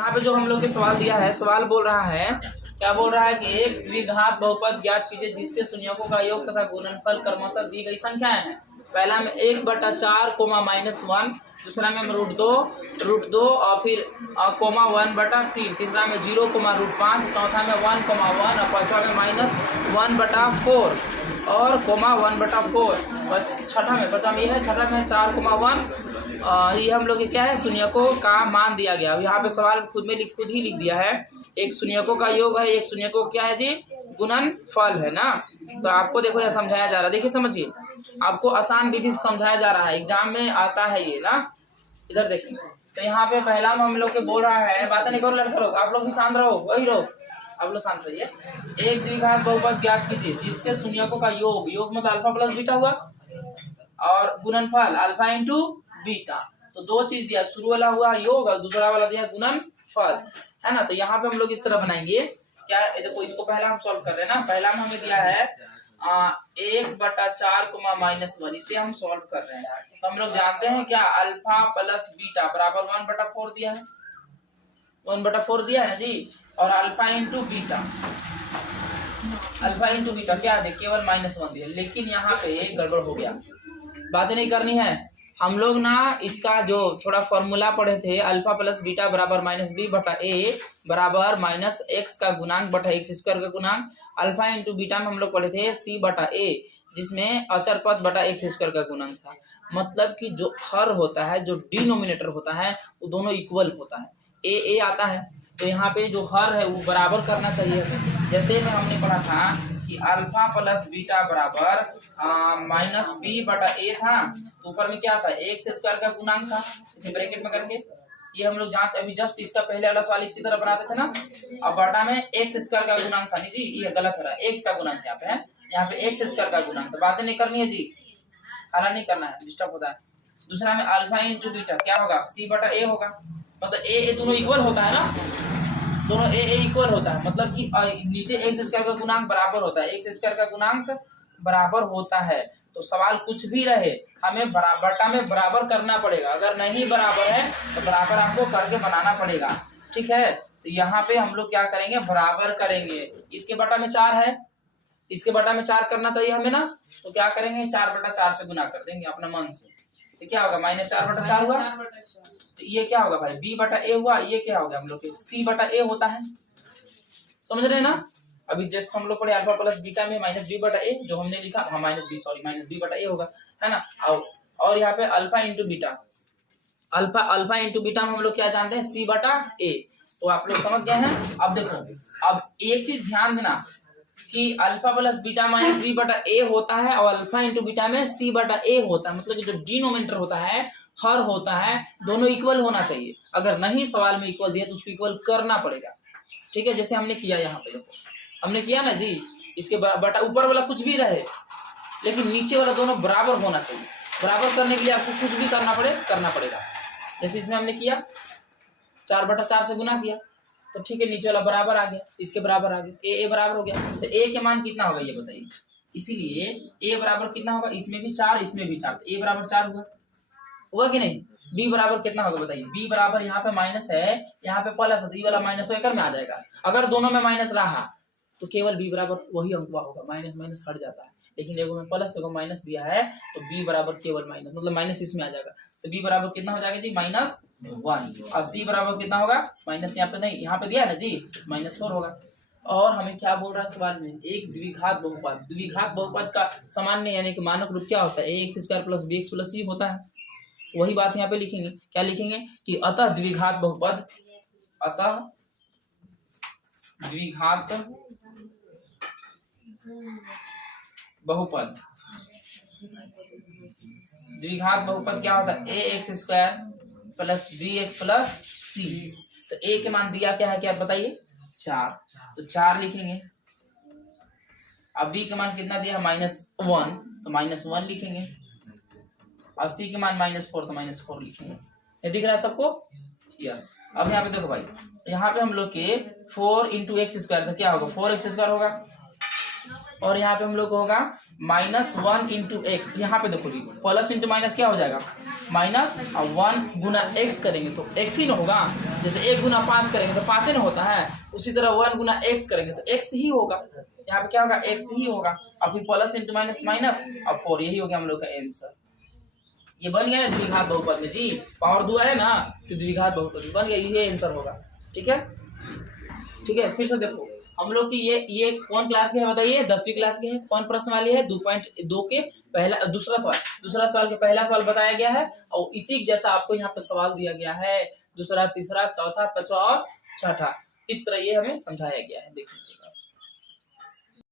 यहाँ पे जो हम लोग के सवाल दिया है, सवाल बोल रहा है, क्या बोल रहा है कि एक द्विघात बहुपद ज्ञात कीजिए जिसके शून्यकों का योग तथा गुणनफल क्रमशः दी गई संख्याएं हैं। पहला में 1/4 -1, दूसरा में हम √2 और फिर कोमा 1/3, तीसरा में 0, चौथा में 1, 1 और पांचवा में -1/4 और कोमा 1/4 और छठा में बचा में है, छठा में 4, 1। ये हम लोग के क्या है, शून्यकों का मान दिया गया। यहाँ पे सवाल खुद ही लिख दिया है। एक शून्यकों का योग है, एक शून्यकों क्या है जी, गुणनफल है ना। तो आपको देखो यह समझाया जा रहा है, देखिए समझिए, आपको आसान विधि से समझाया जा रहा है, एग्जाम में आता है ये ना। इधर देखिए, तो यहाँ पे पहला हम लोग के बोल रहा है, बातें नहीं करो लड़का लोग, आप लोग भी शांत रहो, वही रहो, आप लोग शांत रहिए। एक द्विघात बहुपद ज्ञात कीजिए जिसके शून्यकों का योग मतलब अल्फा प्लस बीटा हुआ और गुणनफल अल्फा इंटू बीटा। तो दो चीज दिया, शुरू वाला हुआ योग और दूसरा वाला दिया गुणनफल, है ना। तो यहाँ पे हम लोग इस तरह बनाएंगे, क्या देखो, इसको पहला हम सॉल्व कर रहे हैं ना। पहला में हमें दिया है 1/4 -1, इसे हम सॉल्व कर रहे हैं। तो हम लोग जानते हैं क्या, अल्फा प्लस बीटा बराबर 1/4 दिया है, 1/4 दिया है ना जी। और अल्फा इंटू बीटा क्या है, केवल -1 दिया। लेकिन यहाँ पे गड़बड़ हो गया, बातें नहीं करनी है। हम लोग ना इसका जो थोड़ा फॉर्मूला पढ़े थे, अल्फा प्लस बीटा बराबर -b/a बराबर -x का गुणांक बटा x² का गुणांक। अल्फा इंटू बीटा में हम लोग पढ़े थे c/a, जिसमें अचर पद बटा x² का गुणांक था। मतलब कि जो हर होता है, जो डिनोमिनेटर होता है, वो दोनों इक्वल होता है, a आता है। तो यहाँ पे जो हर है वो बराबर करना चाहिए। जैसे में हमने पढ़ा था कि अल्फा प्लस बीटा बराबर -b/a था, तो ऊपर में क्या था, x² का गुणांक था, इसे ब्रैकेट में करके ये हम लोग जांच, अभी जस्ट इसका पहले वाला सवाल इसी तरह बनाते थे ना। अब बटा में x² का गुणांक था, नहीं जी ये गलत हो रहा है, x का गुणांक यहाँ पे है, यहाँ पे x² का गुणांक। तो बातें नहीं करनी है जी, हरा नहीं करना है, डिस्टर्ब होता है। दूसरा में अल्फा इंटू बीटा क्या होगा, c/a होगा, मतलब a दोनों इक्वल होता है ना, दोनों a इक्वल होता है, मतलब कि नीचे x² का गुणांक बराबर होता है, x² का गुणांक बराबर होता है। तो सवाल कुछ भी रहे, हमें बटा में बराबर करना पड़ेगा। अगर नहीं बराबर है तो बराबर आपको करके बनाना पड़ेगा, ठीक है। तो यहाँ पे हम लोग क्या करेंगे, बराबर करेंगे। इसके बटा में 4 है, इसके बटा में 4 करना चाहिए हमें ना, तो क्या करेंगे, 4/4 से गुना कर देंगे अपना मन से। तो क्या होगा, -4/4 हुआ। तो ये क्या होगा भाई, b/a हुआ। ये क्या होगा, हम लोग c/a होता है, समझ रहे हैं ना। अभी जस्ट हम लोग पढ़े अल्फा प्लस बीटा में -b/a, जो हमने लिखा -b/a होगा, है ना। और यहाँ पे alpha into beta, alpha into beta में हम लोग क्या जानते हैं, c/a। तो आप लोग समझ गए हैं। अब देखो, अब एक चीज ध्यान देना कि अल्फा प्लस बीटा -b/a होता है और अल्फा इंटू बीटा में c/a होता है। मतलब कि जो डिनोमिनेटर होता है, हर होता है, दोनों इक्वल होना चाहिए। अगर नहीं सवाल में इक्वल दिया तो उसको इक्वल करना पड़ेगा, ठीक है। जैसे हमने किया यहाँ पे, देखो हमने किया ना जी, इसके बटा ऊपर वाला कुछ भी रहे लेकिन नीचे वाला दोनों बराबर होना चाहिए। बराबर करने के लिए आपको कुछ भी करना पड़ेगा। जैसे इसमें हमने किया 4/4 से गुना किया, तो ठीक है, नीचे वाला बराबर आ गया, इसके बराबर आ गया, ए बराबर हो गया। तो ए के मान कितना होगा ये बताइए। इसीलिए ए बराबर कितना होगा, इसमें भी 4 इसमें भी 4, तो ए बराबर 4 हुआ कि नहीं। बी बराबर कितना होगा बताइए, बी बराबर यहाँ पे माइनस है, यहाँ पे प्लस है, तो ये वाला माइनस होकर में आ जाएगा। अगर दोनों में माइनस रहा तो केवल बी बराबर वही अंक होगा, माइनस माइनस हट जाता है। लेकिन एगो में प्लस एगो माइनस दिया है, तो बी बराबर केवल माइनस, मतलब माइनस इसमें आ जाएगा। तो बी बराबर कितना हो जाएगा जी, -1। और सी बराबर कितना होगा, माइनस यहाँ पे नहीं, यहाँ पे दिया है ना जी, -4 होगा। और हमें क्या बोल रहा है सवाल में, एक द्विघात बहुपद का सामान्य यानी कि मानक रूप क्या होता है, ax² + bx + c होता है। वही बात यहाँ पे लिखेंगे, क्या लिखेंगे कि अतः द्विघात बहुपद क्या होता है, ax² + bx + c। तो a के मान दिया क्या है, क्या बताइए, 4, तो 4 लिखेंगे। अब b के मान कितना दिया है, -1, तो -1 लिखेंगे। और c के मान -4, तो -4 लिखेंगे। ये दिख रहा है सबको, यस। अब यहाँ पे देखो भाई, यहाँ पे हम लोग के 4 × x², तो क्या होगा, 4x² होगा। और यहाँ पे हम लोग को होगा -1 × x। यहाँ पे देखो जी, प्लस इंटू माइनस क्या हो जाएगा, -1 गुना x करेंगे तो x ही ना होगा। जैसे 1 गुना 5 करेंगे तो 5 ना होता है, उसी तरह 1 गुना x करेंगे तो x ही होगा। यहाँ पे क्या होगा, x ही होगा। और फिर प्लस इंटू माइनस माइनस और 4, यही हो गया हम लोग का आंसर। ये बन गया ना द्विघात बहुपद में जी, पावर 2 आया ना तो द्विघात बहुपद बन गया, ये आंसर होगा। ठीक है, ठीक है। फिर से देखो हम लोग की ये कौन क्लास के है बताइए, 10वीं क्लास के है। कौन प्रश्न वाली है, 2.2 के पहला दूसरा सवाल के पहला सवाल बताया गया है और इसी जैसा आपको यहाँ पे सवाल दिया गया है, दूसरा, तीसरा, चौथा, पांचवा और छठा, इस तरह ये हमें समझाया गया है। देखिए